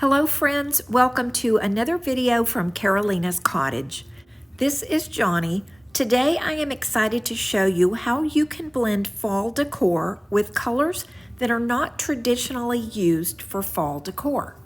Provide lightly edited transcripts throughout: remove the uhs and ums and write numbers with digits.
Hello friends, welcome to another video from Carolina's Cottage. This is Johnny. Today I am excited to show you how you can blend fall decor with colors that are not traditionally used for fall decor.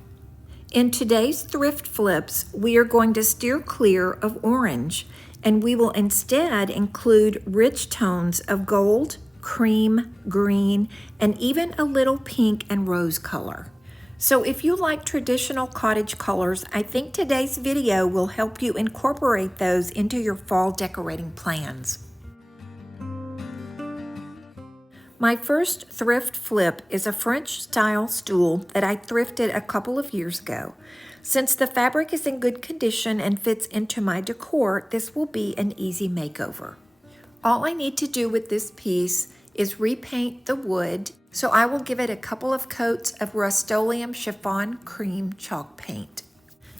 In today's thrift flips, we are going to steer clear of orange, and we will instead include rich tones of gold, cream, green, and even a little pink and rose color. So if you like traditional cottage colors, I think today's video will help you incorporate those into your fall decorating plans. My first thrift flip is a French style stool that I thrifted a couple of years ago. Since the fabric is in good condition and fits into my decor, this will be an easy makeover. All I need to do with this piece is repaint the wood, so I will give it a couple of coats of Rust-Oleum Chiffon Cream Chalk Paint.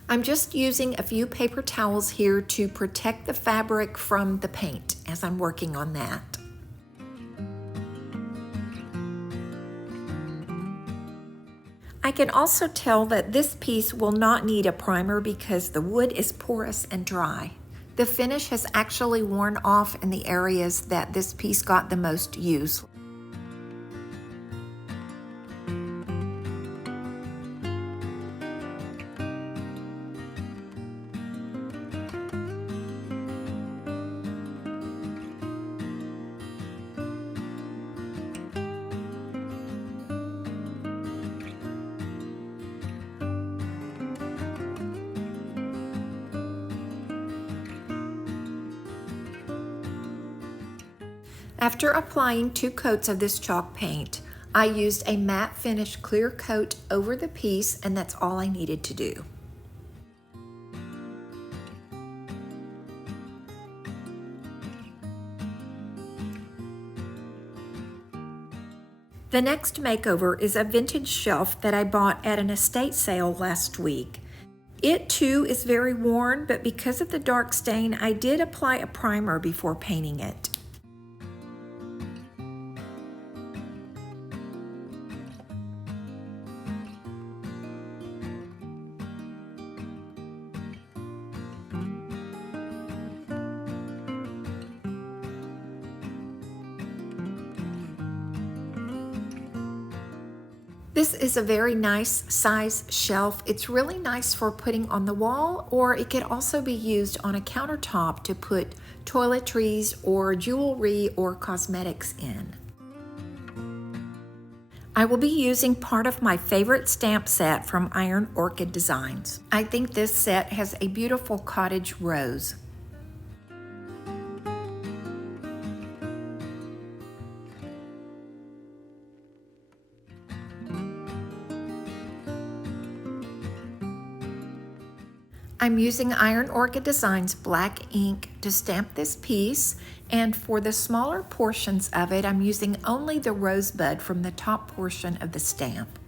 I'm just using a few paper towels here to protect the fabric from the paint as I'm working on that. I can also tell that this piece will not need a primer because the wood is porous and dry. The finish has actually worn off in the areas that this piece got the most use. After applying 2 coats of this chalk paint, I used a matte finish clear coat over the piece, and that's all I needed to do. The next makeover is a vintage shelf that I bought at an estate sale last week. It too is very worn, but because of the dark stain, I did apply a primer before painting it. This is a very nice size shelf. It's really nice for putting on the wall, or it could also be used on a countertop to put toiletries or jewelry or cosmetics in. I will be using part of my favorite stamp set from Iron Orchid Designs. I think this set has a beautiful cottage rose. I'm using Iron Orchid Designs black ink to stamp this piece, and for the smaller portions of it, I'm using only the rosebud from the top portion of the stamp.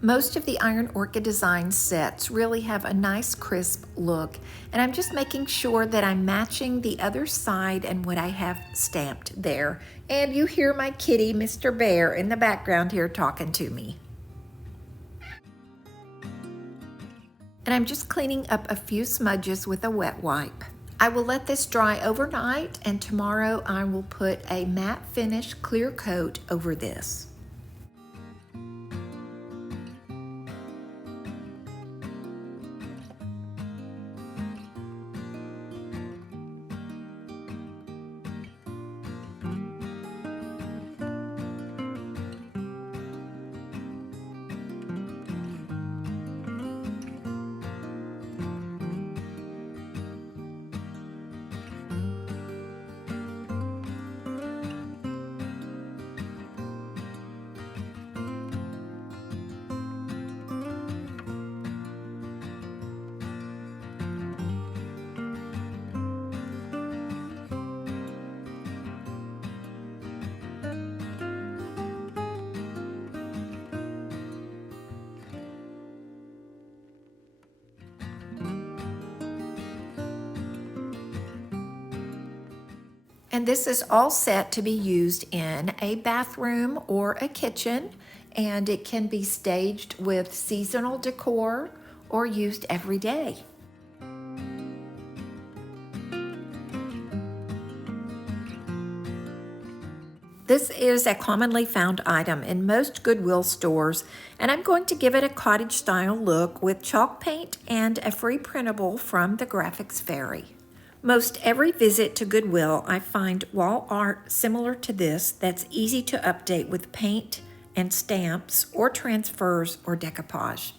Most of the Iron Orchid Design sets really have a nice crisp look, and I'm just making sure that I'm matching the other side and what I have stamped there. And you hear my kitty, Mr. Bear, in the background here talking to me. And I'm just cleaning up a few smudges with a wet wipe. I will let this dry overnight, and tomorrow I will put a matte finish clear coat over this. And this is all set to be used in a bathroom or a kitchen, and it can be staged with seasonal decor or used every day. This is a commonly found item in most Goodwill stores, and I'm going to give it a cottage style look with chalk paint and a free printable from the Graphics Fairy. Most every visit to Goodwill, I find wall art similar to this that's easy to update with paint and stamps or transfers or decoupage.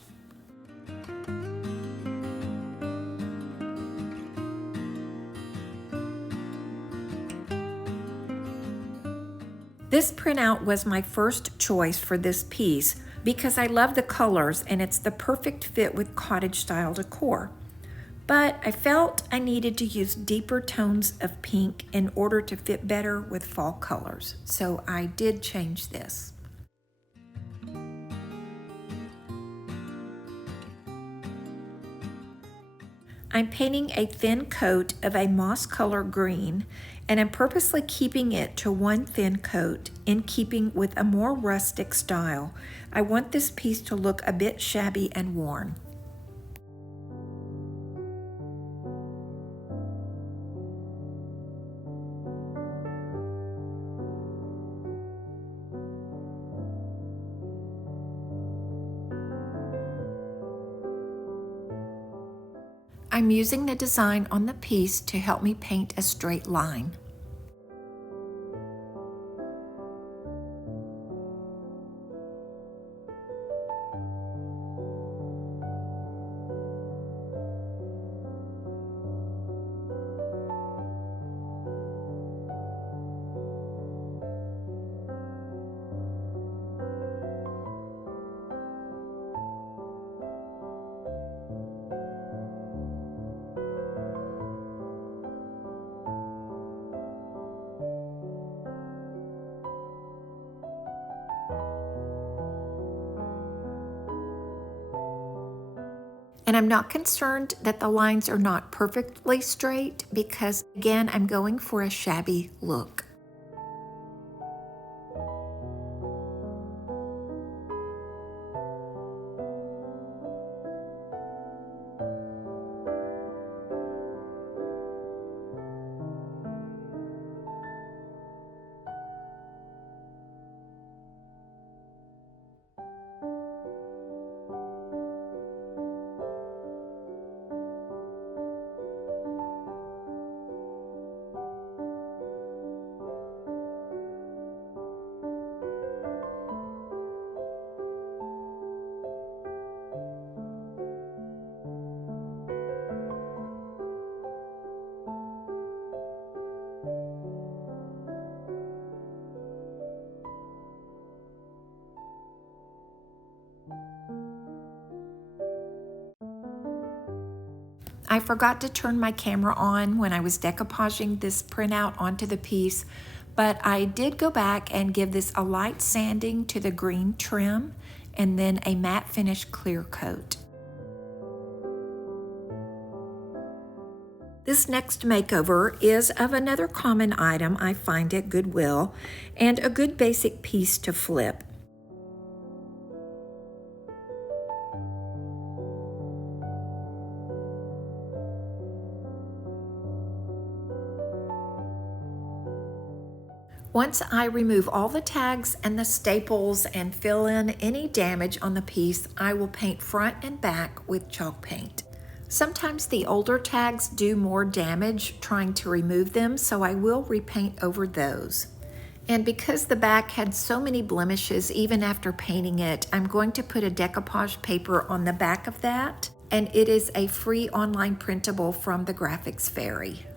This printout was my first choice for this piece because I love the colors and it's the perfect fit with cottage style decor. But I felt I needed to use deeper tones of pink in order to fit better with fall colors, so I did change this. I'm painting a thin coat of a moss color green, and I'm purposely keeping it to one thin coat in keeping with a more rustic style. I want this piece to look a bit shabby and worn. I'm using the design on the piece to help me paint a straight line. And I'm not concerned that the lines are not perfectly straight because, again, I'm going for a shabby look. I forgot to turn my camera on when I was decoupaging this printout onto the piece, but I did go back and give this a light sanding to the green trim and then a matte finish clear coat. This next makeover is of another common item I find at Goodwill and a good basic piece to flip. Once I remove all the tags and the staples and fill in any damage on the piece, I will paint front and back with chalk paint. Sometimes the older tags do more damage trying to remove them, so I will repaint over those. And because the back had so many blemishes even after painting it, I'm going to put a decoupage paper on the back of that, and it is a free online printable from the Graphics Fairy.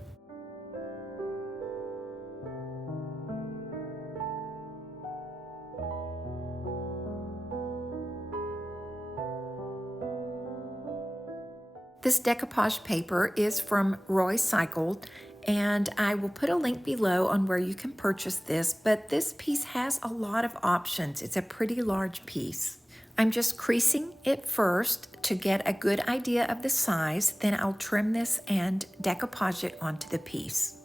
This decoupage paper is from Roy Cycled, and I will put a link below on where you can purchase this, but this piece has a lot of options. It's a pretty large piece. I'm just creasing it first to get a good idea of the size, then I'll trim this and decoupage it onto the piece.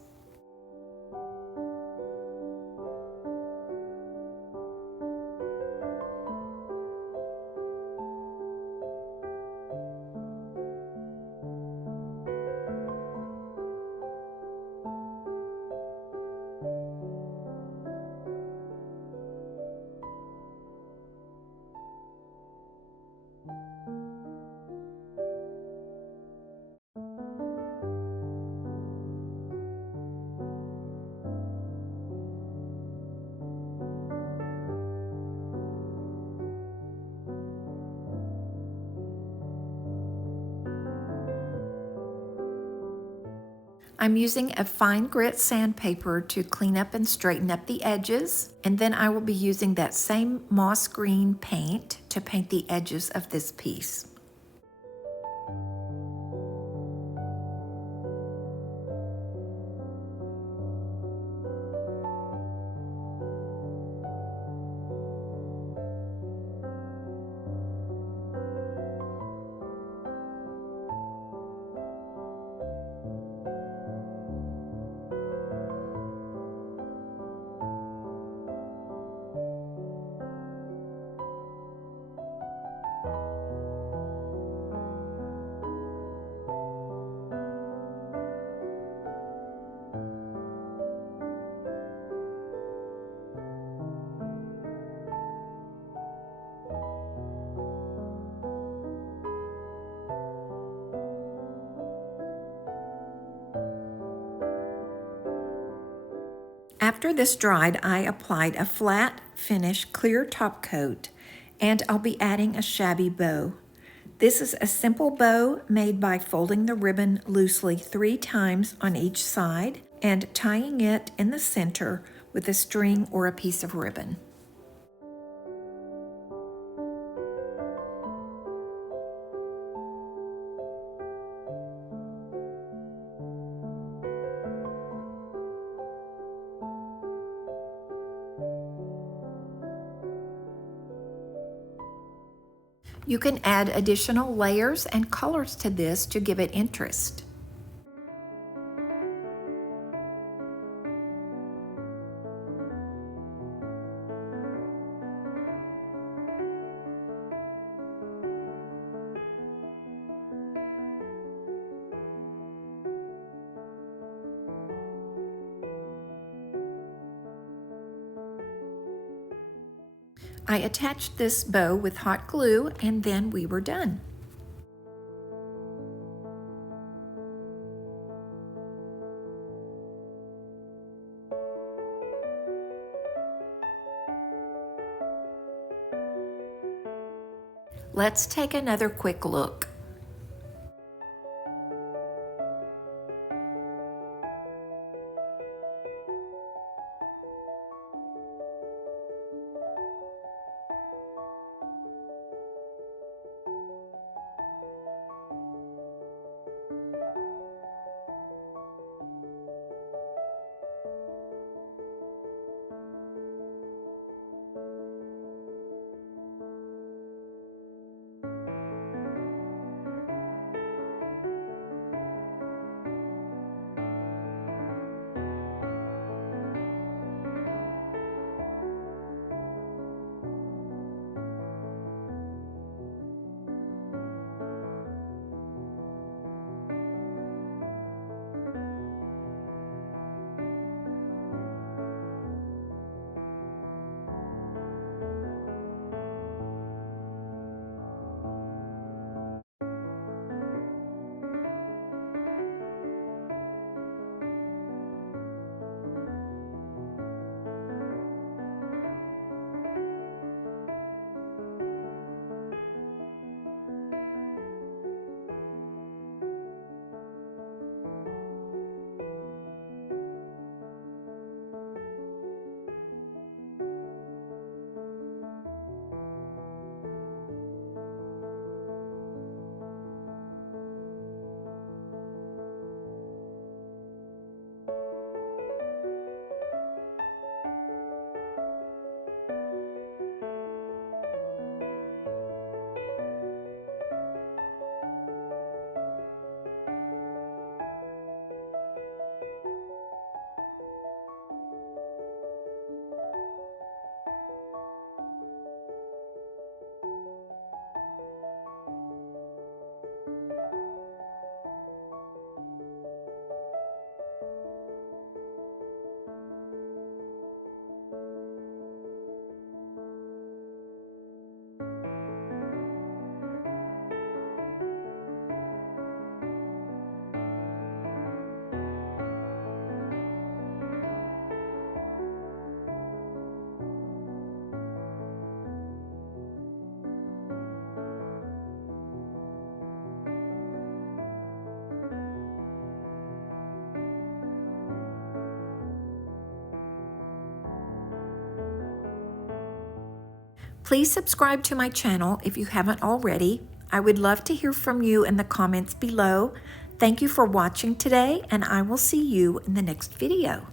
I'm using a fine grit sandpaper to clean up and straighten up the edges, and then I will be using that same moss green paint to paint the edges of this piece. After this dried, I applied a flat finish clear top coat, and I'll be adding a shabby bow. This is a simple bow made by folding the ribbon loosely 3 times on each side and tying it in the center with a string or a piece of ribbon. You can add additional layers and colors to this to give it interest. I attached this bow with hot glue, and then we were done. Let's take another quick look. Please subscribe to my channel if you haven't already. I would love to hear from you in the comments below. Thank you for watching today, and I will see you in the next video.